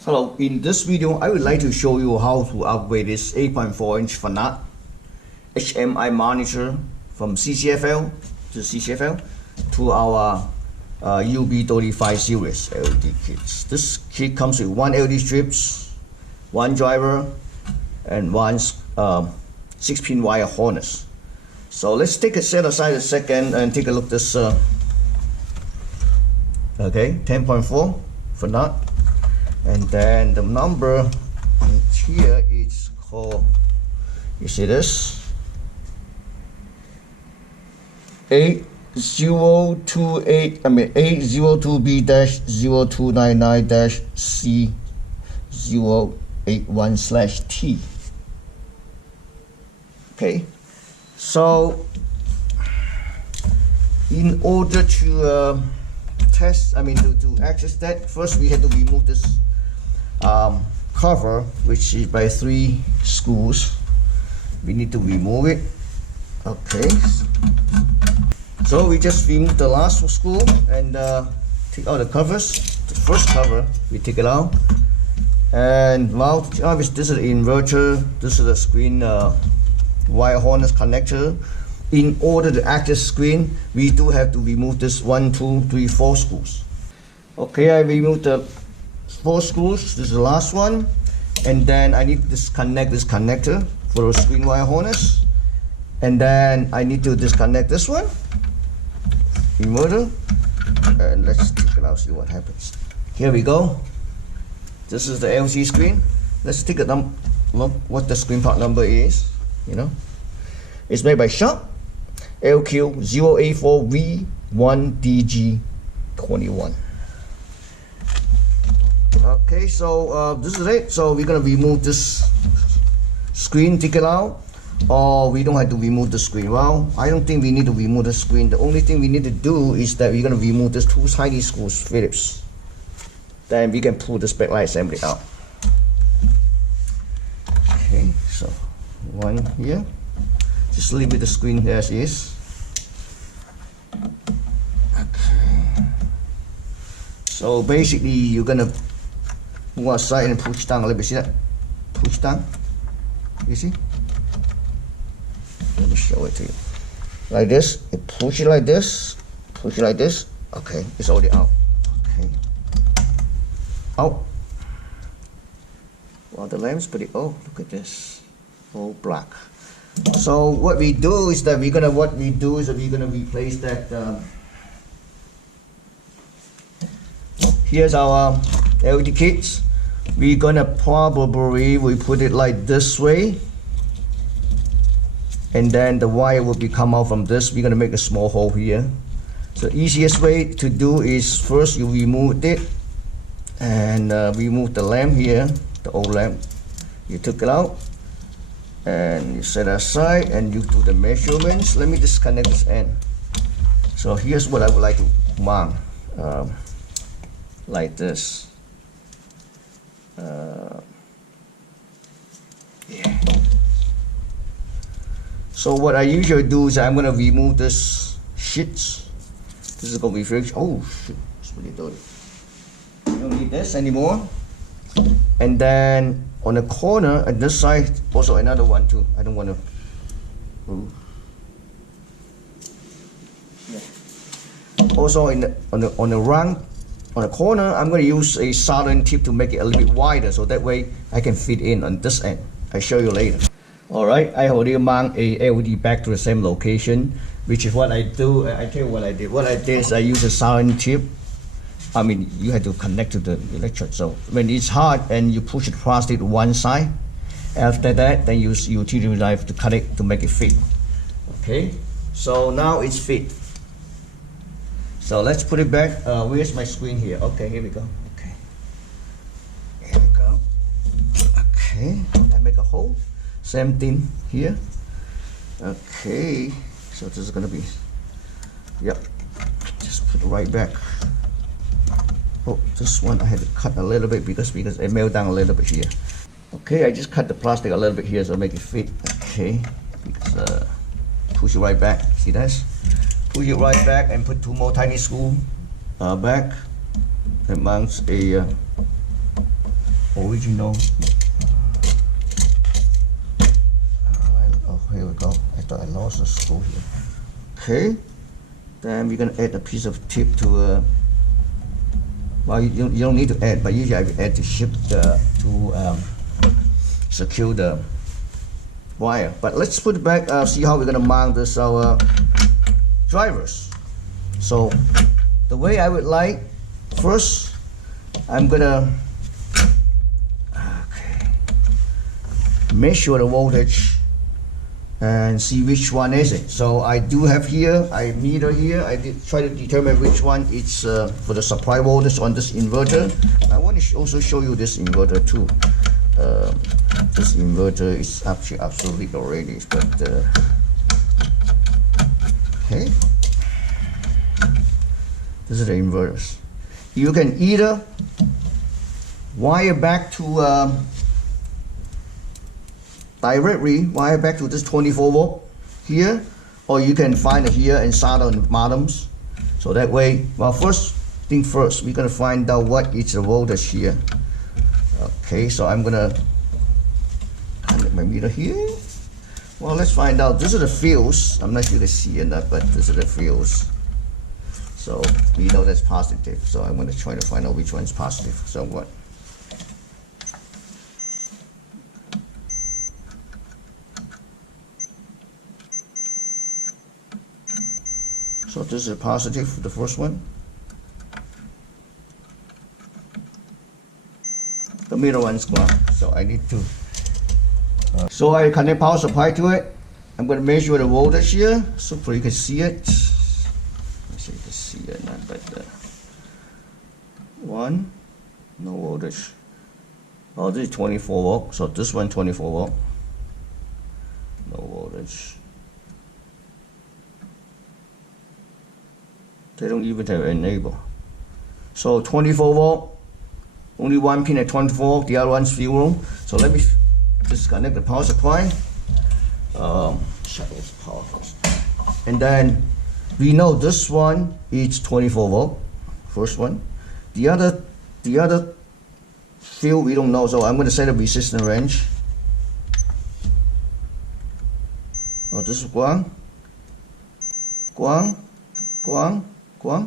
Hello, in this video I would like to show you how to upgrade this 8.4-inch Fanat HMI monitor from CCFL to our UB35 series LED kits. This kit comes with one LED strips, one driver, and one 6-pin wire harness. So let's take a set aside a second and take a look at this 10.4 Fanat. And then the number on here is called, you see this, A02B-0299-C081/T. Okay, so in order to to access that, first we have to remove this cover, which is by 3 screws. We need to remove it. Okay, so we just remove the last screw and take out the covers. The first cover we take it out, and now obviously this is the inverter, this is the screen wire harness connector. In order to access screen, we do have to remove this 1, 2, 3, 4 screws. Okay, I removed the 4 screws. This is the last one, and then I need to disconnect this connector for the screen wire harness, and then I need to disconnect this one inverter, and let's take it out, see what happens. Here we go. This is the LC screen. Let's take a look what the screen part number is. It's made by Sharp. LQ084V1DG21. Okay, so this is it. So we're gonna remove this screen, take it out, or we don't have to remove the screen. Well, I don't think we need to remove the screen. The only thing we need to do is that we're gonna remove these 2 tiny screws, Phillips. Then we can pull this backlight assembly out. Okay, so one here. Just leave it the screen as is. Okay. So basically, you're gonna go aside and push down a little bit. See that? Push down. You see? Let me show it to you. Like this. You push it like this. Push it like this. Okay, it's already out. Okay. Out. Well, the lamp's pretty. Oh, look at this. All black. So what we do is that we're gonna replace that. Here's our LED kits. We're gonna probably put it like this way, and then the wire will be come out from this. We're gonna make a small hole here. So easiest way to do is first you remove it and remove the lamp here, the old lamp. You took it out. And you set aside and you do the measurements. Let me disconnect this end. So here's what I would like to mount, like this. Yeah. So what I usually do is I'm gonna remove this sheets. This is gonna be fixed. Oh shit, it's really dirty. You don't need this anymore. And then on the corner at this side, also another one too. I don't want to move. Yeah. Also on the corner, I'm going to use a soldering tip to make it a little bit wider, so that way I can fit in on this end. I'll show you later. All right, I already mount a LED back to the same location, which is what I do. I tell you what I did. What I did is I use a soldering tip. I mean, you have to connect to the electrode. So when it's hard and you push the plastic to one side, after that, then you use utility knife to cut it to make it fit. Okay, so now it's fit. So let's put it back. Where's my screen here? Okay, here we go. Okay, here we go. Okay, I make a hole. Same thing here. Okay, so this is gonna be, yep. Just put it right back. Oh, this one I had to cut a little bit because it melted down a little bit here. Okay, I just cut the plastic a little bit here so make it fit. Okay, because, push it right back. See that? Push it right back and put 2 more tiny screws back. It mounts a original. Oh, here we go. I thought I lost the screw here. Okay, then we're gonna add a piece of tip to well, you don't need to add, but usually I add to secure the wire. But let's put it back, see how we're gonna mount this our drivers. So the way I would like, first I'm gonna measure the voltage and see which one is it. So I do have here, I meter here, I did try to determine which one is for the supply voltage on this inverter. I want to also show you this inverter too. This inverter is actually obsolete already, but okay, this is the inverters. You can either wire back to directly wire back to this 24 volt here, or you can find it here and solder on the bottoms. So that way, well, first thing first, we're gonna find out what is the voltage here. Okay, so I'm gonna connect my meter here. Well, let's find out. This is the fuse. I'm not sure you can see enough, but this is the fuse. So we know that's positive. So I'm gonna try to find out which one is positive. So what? So this is positive, the first one. The middle one is ground. So I need to. So I connect power supply to it. I'm going to measure the voltage here, so you can see it. Let's see if you can see it or not, but one, no voltage. Oh, this is 24 volt. So this one 24 volt. No voltage. They don't even have enable. So 24 volt, only one pin at 24, the other one's 0. So let me disconnect the power supply. Shut off the power first. And then we know this one is 24 volt, first one. The other field we don't know, so I'm going to set a resistance range. Oh, this is Guang.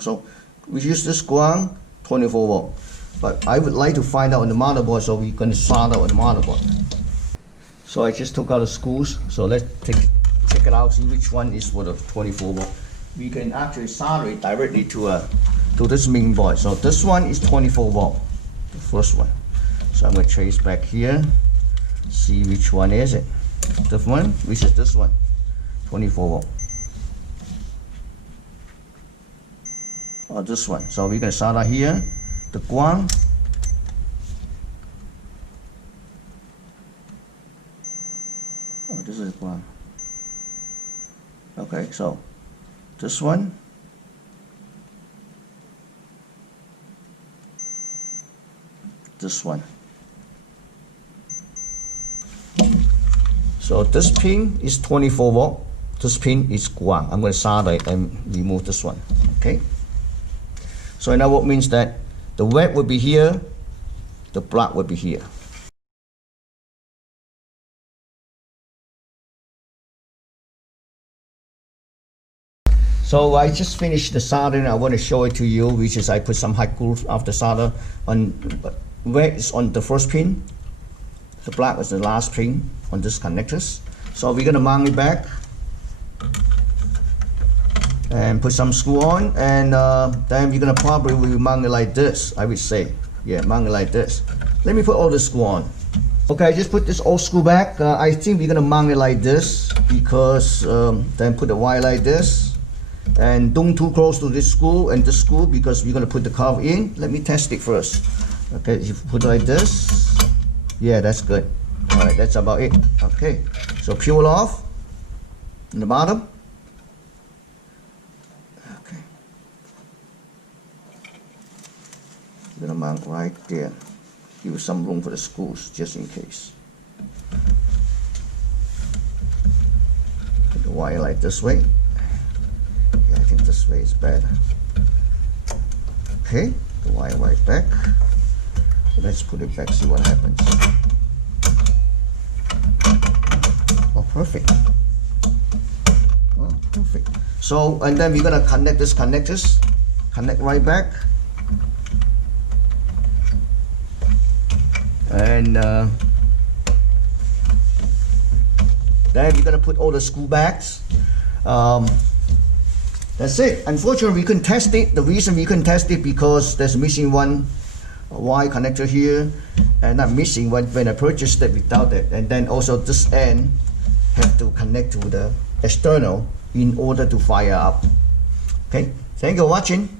So we use this Guang 24 volt. But I would like to find out on the motherboard, so we're going to solder on the motherboard. So I just took out the screws. So let's check it out, see which one is for the 24 volt. We can actually solder it directly to this main board. So this one is 24 volt, the first one. So I'm going to trace back here, see which one is it. The one, which is this one, 24 volt. Or this one. So we're going to solder here, the Guang. Oh, this is Guang. Okay, so this one. This one. So this pin is 24 volt. This pin is Guang. I'm going to solder it and remove this one. Okay. So now what means that the wet will be here, the black will be here. So I just finished the soldering. I want to show it to you, which is I put some hot glue after solder on. Red is on the first pin, the black is the last pin on this connectors. So we're gonna mount it back and put some screw on, and then we're gonna probably mount it like this. I would say, yeah, mount it like this. Let me put all the screw on. Okay, I just put this old screw back. I think we're gonna mount it like this because then put the wire like this, and don't too close to this screw and this screw because we're gonna put the cover in. Let me test it first. Okay, if you put it like this, yeah, that's good. All right, that's about it. Okay, so peel off in the bottom. Okay, I'm gonna mount right there. Give some room for the screws just in case. Put the wire like this way. Yeah, I think this way is better. Okay, the wire right back. So let's put it back, see what happens. Oh, perfect. Oh, perfect. So, and then we're gonna connect these connectors, connect right back. And then we're gonna put all the screw backs. That's it. Unfortunately, we couldn't test it. The reason we couldn't test it because there's missing one Y connector here, and I'm missing one when I purchased it without it. And then also this end have to connect to the external in order to fire up. Okay, thank you for watching.